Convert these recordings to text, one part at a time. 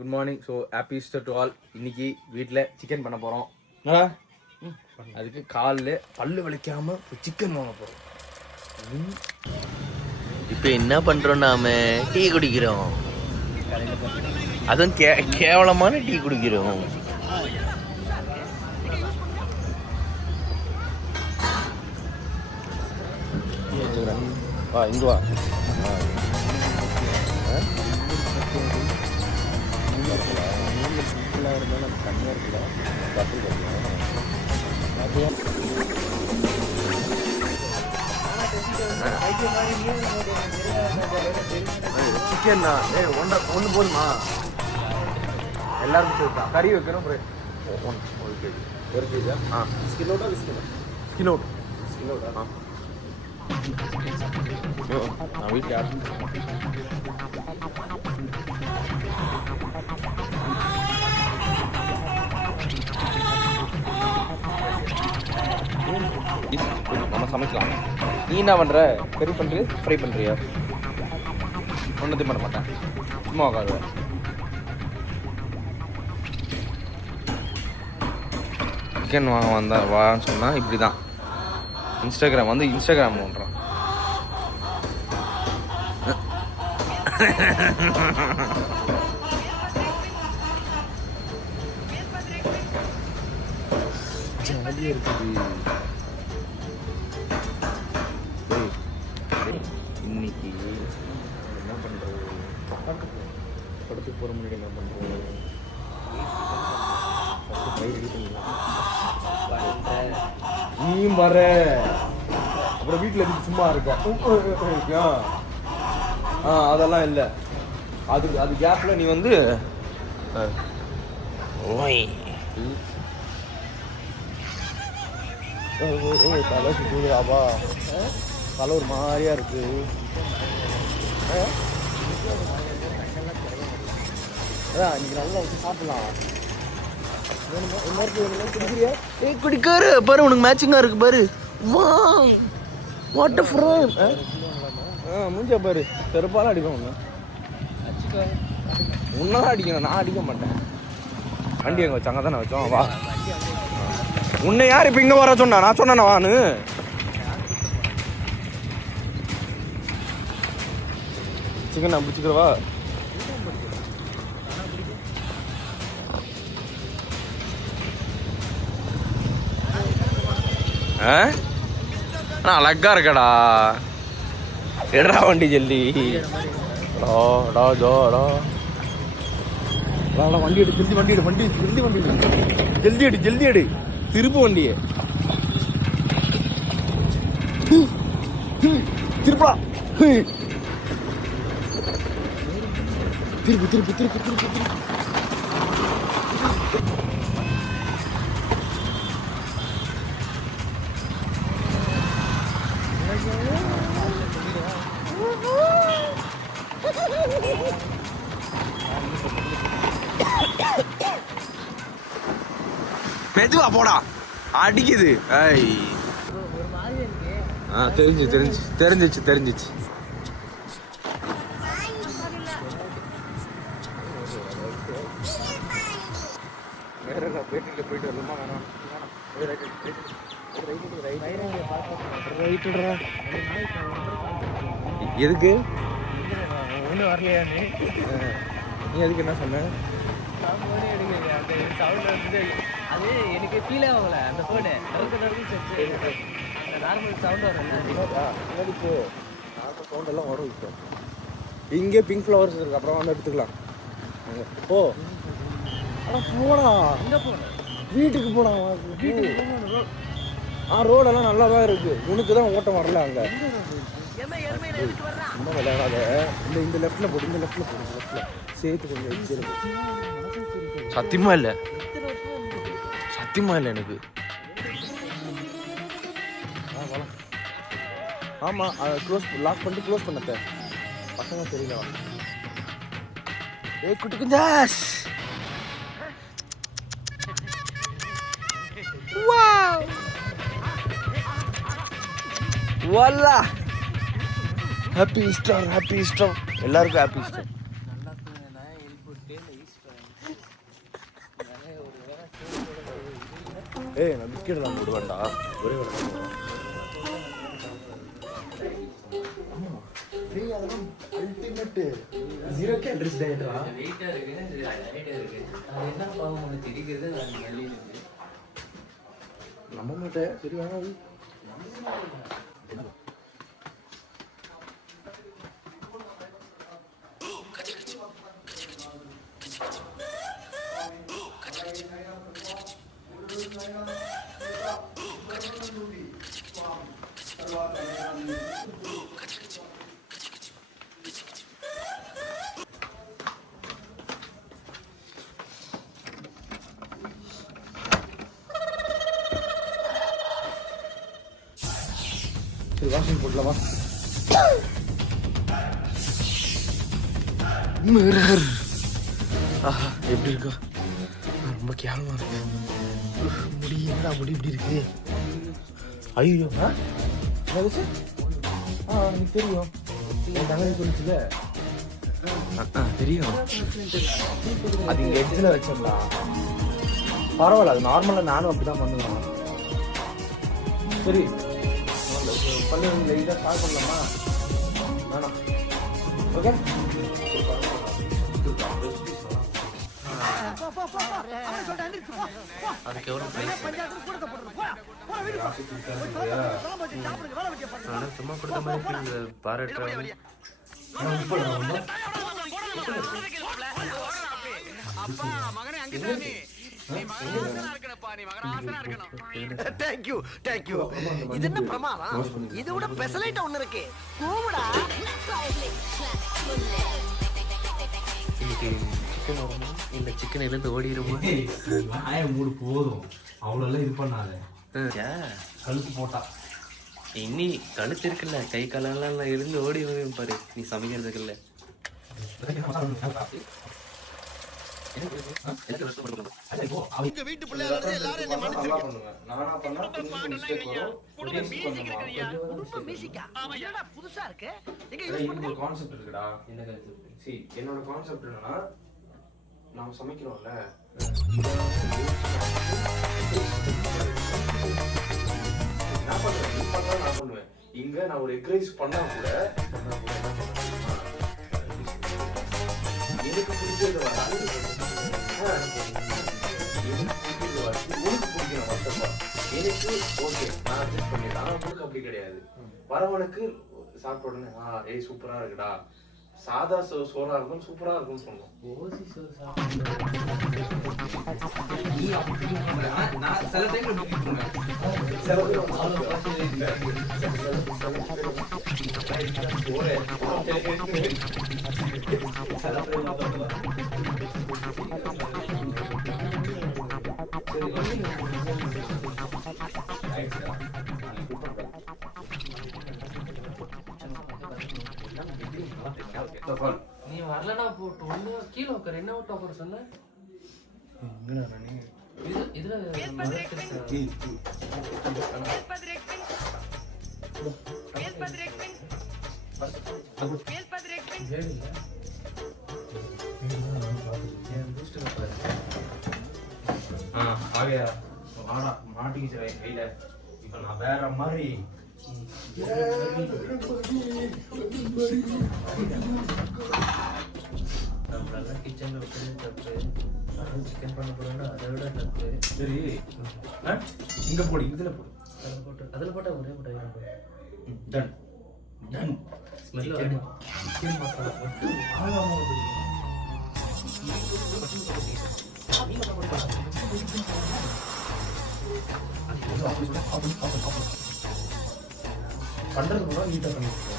Good morning. So happy Easter to all. இன்னைக்கு வீட்டில் chicken பண்ண போகிறோம். அதுக்கு காலில் பல்லு வலிக்காம சிக்கன் வாங்க போகிறோம். இப்போ என்ன பண்ணுறோம்? நாம டீ குடிக்கிறோம். அதுவும் கேவலமான டீ குடிக்கிறோம். வா இங்க வா. சிக்கன் ஒன்று போதுமா? எல்லாருக்கும் சேர்த்தா கறி வைக்கணும். ஒரு கேஜி. ஒரு கேஜா? ஆ ஸ்கிலோட்டா விஸ்கிலோ? ஸ்கிலோட். ஸ்கிலோட்டா? ஆ நான் வீட்டில் யார் நம்ம சமைக்கலாம். நீ என்ன பண்ணுற? கறி பண்ணுறியா ஃப்ரை பண்ணுறியா? ஒன்றத்தையும் பண்ண மாட்டேன், சும்மா உட்காது. சிக்கன் வாங்க வான்னு சொன்னால் இப்படி தான். இன்ஸ்டாகிராம் பண்ணுறான். ஜாலியாக இருக்குது. இன்னைக்கு என்ன பண்ணுறது? படத்துக்கு போகிற முன்னாடி என்ன பண்ணுறது? நீ வர அப்புறம் வீட்டில் இருந்து சும்மா இருக்கா? அதெல்லாம் இல்லை. அது கேப்பில் நீ வந்து தலை சுற்றுதாப்பா. தலை ஒரு மாதிரியா இருக்கு. இன்னைக்கு நல்லா வச்சு சாப்பிடலாம். குடிக்காரு பாரு, உனக்கு மேட்சிங்கா இருக்கு பாரு. What frame. முடிஞ்ச பாரு, செருப்பாலாம் அடிப்பேன். உன்னதான் அடிக்கணும், நான் அடிக்க மாட்டேன். வண்டி எங்கே வச்சாங்க தானே வச்சோம். வா, உன்னை யார் இப்போ இங்கே வர சொன்னா? நான் சொன்னேன் வான்னு. சிக்கன் நான் பிடிச்சிக்கிறவா? அழகா இருக்கடா. எடுறா வண்டி ஜல்தி. வண்டி எடு, ஜல்தி எடு. திருப்பு வண்டியை. திருப்பா. திருப்பு. மெதுவா போடா, அடிக்குது. தெரிஞ்சிச்சு. போயிட்டு வரலாமா? எதுக்கு ஒன்றும் வரலையா? நீ எதுக்கு என்ன சொன்ன? அது எனக்கு ஃபீல் ஆகல. அந்த ஃபோனு நார்மல் சவுண்ட் வரும். சவுண்ட் எல்லாம் வரும். இப்போ இங்கே பிங்க் ஃப்ளவர்ஸ் இருக்கு, அப்புறம் வந்து எடுத்துக்கலாம். ஓ போடா, எங்கே போகணும்? வீட்டுக்கு போடா. ரோடெல்லாம் நல்லா தான் இருக்கு. உனக்கு தான் ஓட்டம் வரல. அங்கே ரொம்ப விளையாடாத. இந்த லெஃப்டில் போடு, லெஃப்டில் சேர்த்து கொஞ்சம் வச்சிருக்கு. சத்தியமா இல்லை எனக்கு. ஆமாம், லாக் பண்ணிட்டு க்ளோஸ் பண்ணத்த பசங்க தெரியல. குட்டி குஞ்சாஸ். வல்லா ஹாப்பி ஈஸ்டர். எல்லாருக்கும் ஹாப்பி ஈஸ்டர். ஏய் நான் பிஸ்கெட் தான் போடுவேன்டா ஒரே ஒரு அல்டிமேட் ஜீரோ கேலரிஸ் டயட்ரா வெயிட்டா இருக்கு ஹைட்டா இருக்கு அது என்ன பாவம் உனக்கு தெரிகிறது அது மல்லி இருக்கு நம்ப மாட்டேன் சரி வேணாம் சரி வாஷிங் போடலாமா மிரர் ஆஹா எப்படி இருக்கா ரொம்ப கேவலமா இருக்கு முடி என்னடா முடி இப்படி இருக்கு ஐயோ எனக்கு தெரியும் என் தங்கச்சி சொல்லிச்சுல தெரியும் அது இங்க எட்ஜில் வச்சிடலாம் பரவாயில்ல அது நார்மலாக நானும் அப்படிதான் பண்ணுவேன் சரி பல்லு லைட்டாக ஸ்டார்ட் பண்ணலாமா வேணாம் ஓகே அதுக்கு எவ்வளோ ப்ரைஸ் சும்மா கொடுத்த மாதிரி பாராட்டுறாங்க தேங்க்யூ இது என்ன பிரமாதம் இது விட பெசலைட் ஒண்ணு இருக்கு கூவுடா இன்னைக்கு சிக்கன் வருமா இல்லை சிக்கன் இருந்து ஓடிடுமா வாய மூடு போதும் அவ்வளோலாம் இது பண்ணாத கழுத்து போட்டா இன்னி கழுத்து இருக்குல்ல கை காலெல்லாம் இருந்து ஓடி வரும் பாரு நீ சமைக்கிறதுக்குல்ல உங்க வீட்டு பிள்ளையா எல்லாரும் என்ன மன்னிச்சிருக்கீங்க நானா பண்ணா மியூசிக்கா என்னடா புதுசா இருக்கு எங்க யூஸ் பண்ணுங்க கான்செப்ட் இருக்குடா என்ன கான்செப்ட் see என்னோட கான்செப்ட் என்னன்னா நாம சமைக்கிறோம்ல நான் பண்ணுவேன் இங்க நான் ஒரு எக் ரைஸ் பண்ணா கூட எனக்கு பிடிச்சது வராது எனக்கு ஓகே நான் அட்ஜஸ்ட் பண்ணிடலாம் உங்களுக்கு அப்படி கிடையாது வரவனுக்கு சாப்பிட்ட உடனே ஏய் சூப்பரா இருக்குடா சாதா சோறா இருக்கும் சூப்பரா இருக்கும்னு சொன்னோம் ஓசி சோறு நீ அப்படி நான் சில டைம்ல புக் பண்ணுவேன் சில பேர் நீ வரலனா போட்டு ஒண்ணு கீழே உட்கார என்ன விட்டு உட்கார சொன்ன இதுல மாட்டிக்கிச்சு கையில இப்ப நான் வேற மாதிரி நம்மளெல்லாம் கிச்சன்ல விட்டு தப்பு சிக்கன் பண்ண போறோம்னா அதை விட தப்பு சரி இங்க போடு இதுல போடு அதில் போட்டால் ஒரே போட்டாங்க டன் டன் ஸ்மெல் வரும் சிக்கன் மசாலா போட்டு ஆகாம பண்றது கூட நீட்டாக பண்ணிட்டு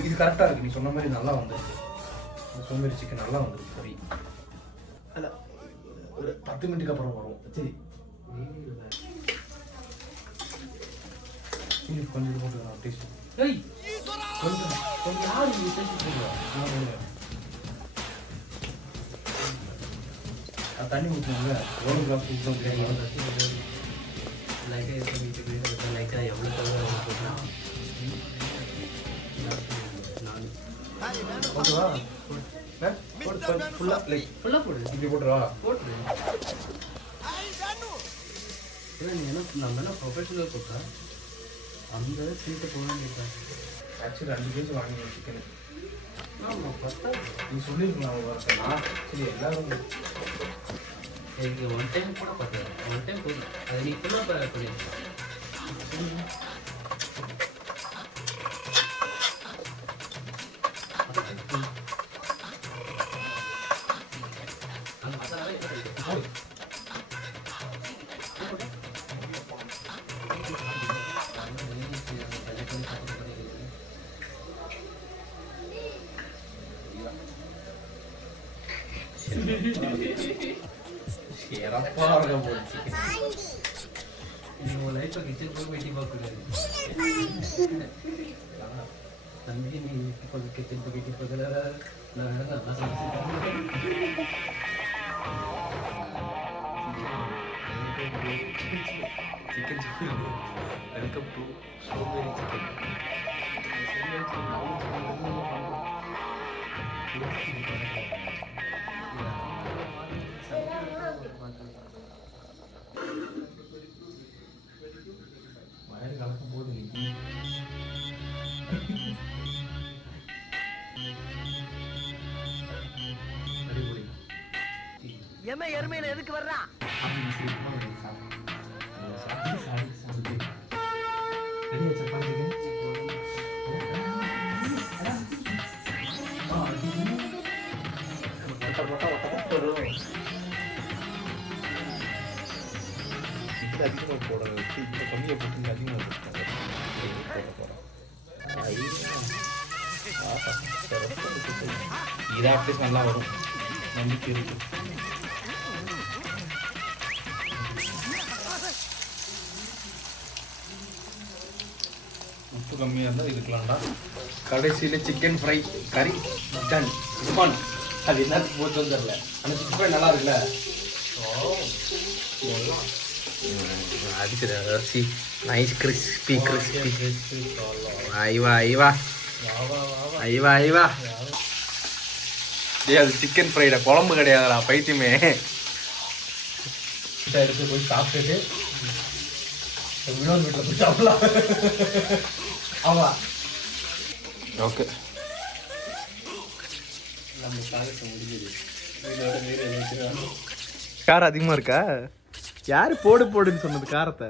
இது கரெக்டாக இருக்கு நீ சொன்ன மாதிரி நல்லா வந்துருக்கு இந்த சோம்பேறி சிக்கன் நல்லா வந்துருக்கு சரி அல்ல ஒரு 10 மினிட்டுக்கு அப்புறம் வரும் சரி கொஞ்சம் இது போட்டு டேஸ்ட் ஏய் கொஞ்சம் கொஞ்சம் யார் இது பேசிட்டு தண்ணி ஊற்றணும்ல எவ்வளோ கிளாஸ் ஊற்றணும் லைக்காக வீட்டுக்கு லைக்காக எவ்வளோ தவிர போட்டலாம் ஓகேவா ஃபுல்லா லைக் ஃபுல்லா போடு இப்படி போட்டுருவா. போட்டுரு. இல்லை நீ என்ன நம்ம என்ன ப்ரொஃபஷனல் கொடுத்தா அந்த சீட்டை போட வேண்டியதான். ஆக்சுவலி 2 கேஜி வாங்கினேன் சிக்கன். ஆமாம் பத்தாது. நீ சொல்லியிருக்கலாம் வரட்டா. சரி எல்லாரும் எனக்கு ஒன் டைம் கூட பத்தாது. ஒன் டைம் போதும். அது நீ ஃபுல்லாக பண்ணிடலாம். அந்த மசாலாவே போடு. சிறப்பா இருக்க போகுது சிக்கன். உங்கள் லைஃப்பில் கிச்சன் போய் வெட்டி பார்க்கக்கூடாது. தம்பி நீ இப்போ கிச்சன் போய் வெட்டி பார்க்கல. நான் நல்லா சமைச்சு சிக்கன் சிக்கன் வெல்கம் டு சோம்பேறி சிக்கன். வயறு கலக்கும் போது நீ அடிப்பொடி எம எருமையில எதுக்கு வர்றா? அதிகமாக போடுறது இப்போ கம்மியாக போட்டு அதிகமாக போட்டு இதாக அப்படியே நல்லா வரும் நம்பிக்கை இருக்கு. உப்பு கம்மியாக இருந்தால் இருக்கலாம்டா. கடைசியில் சிக்கன் ஃப்ரை கறி டன் இதுமான். அது என்ன போச்சு தெரியல. ஆனால் சிக்கன் ஃப்ரை நல்லா இருக்குல்ல. அடிச்சிட அரிசி நைஸ் கிறிஸ்பி கிறிஸ்பி. ஐவா ஐவா ஐவா ஐவா. டே அது சிக்கன் ஃப்ரைட குழம்பு கிடையாதுடா பைத்தியமே. எடுத்து போய் சாப்பிட்டுட்டு வினோத் வீட்டில் போய் சாப்பிடலாம். ஆமாம் ஓகே. நம்ம காலத்தை முடிஞ்சது. காரம் அதிகமாக இருக்கா? யாரு போடு போடுன்னு சொன்னது காரத்தை?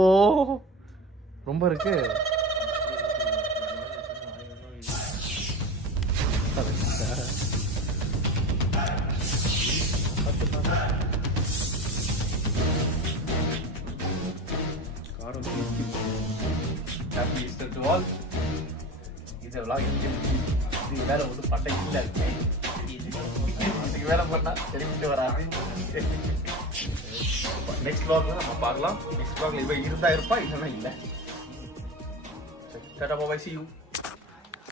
ஓ ரொம்ப இருக்கு. இது வேலை வந்து பட்டை இல்லை இருக்கு. இதுக்கு வேலை பண்ணா தெரிவிட்டு வராது. நெக்ஸ்ட் vlogல நம்ம பார்க்கலாம். நெக்ஸ்ட் vlogல இவ இருந்தா இருப்பா, இல்லைன்னா இல்லை. டாடா பாய், see you.